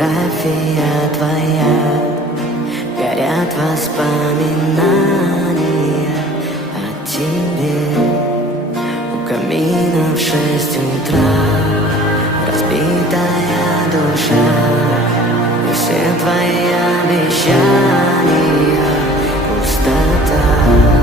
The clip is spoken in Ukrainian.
фотография твоя, горят воспоминания о тебе. У камина в 6 утра разбитая душа, и все твои обещания пустота.